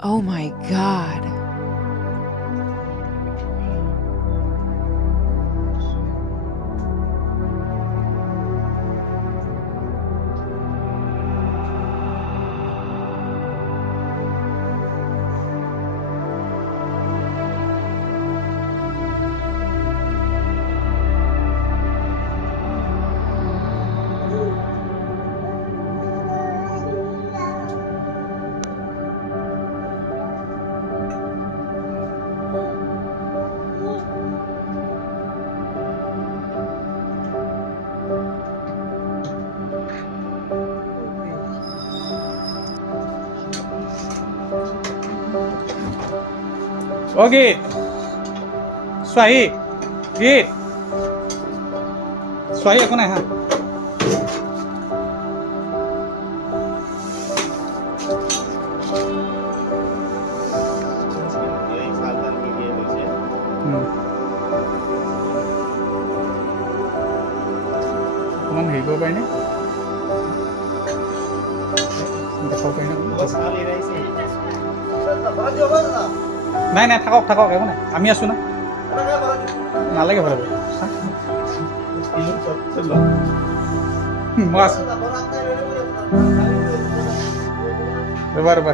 Oh my God. ও গীত চোৱাহি গীত চোৱাহি একো নাই হা অকণমান হেৰি কৰিব পাৰিনে দেখাব পাৰিনে নাই নাই থাকক থাকক একো নাই আমি আছোঁ না নালাগে ভাল মই আছোঁ ৰ'বা ৰ'বা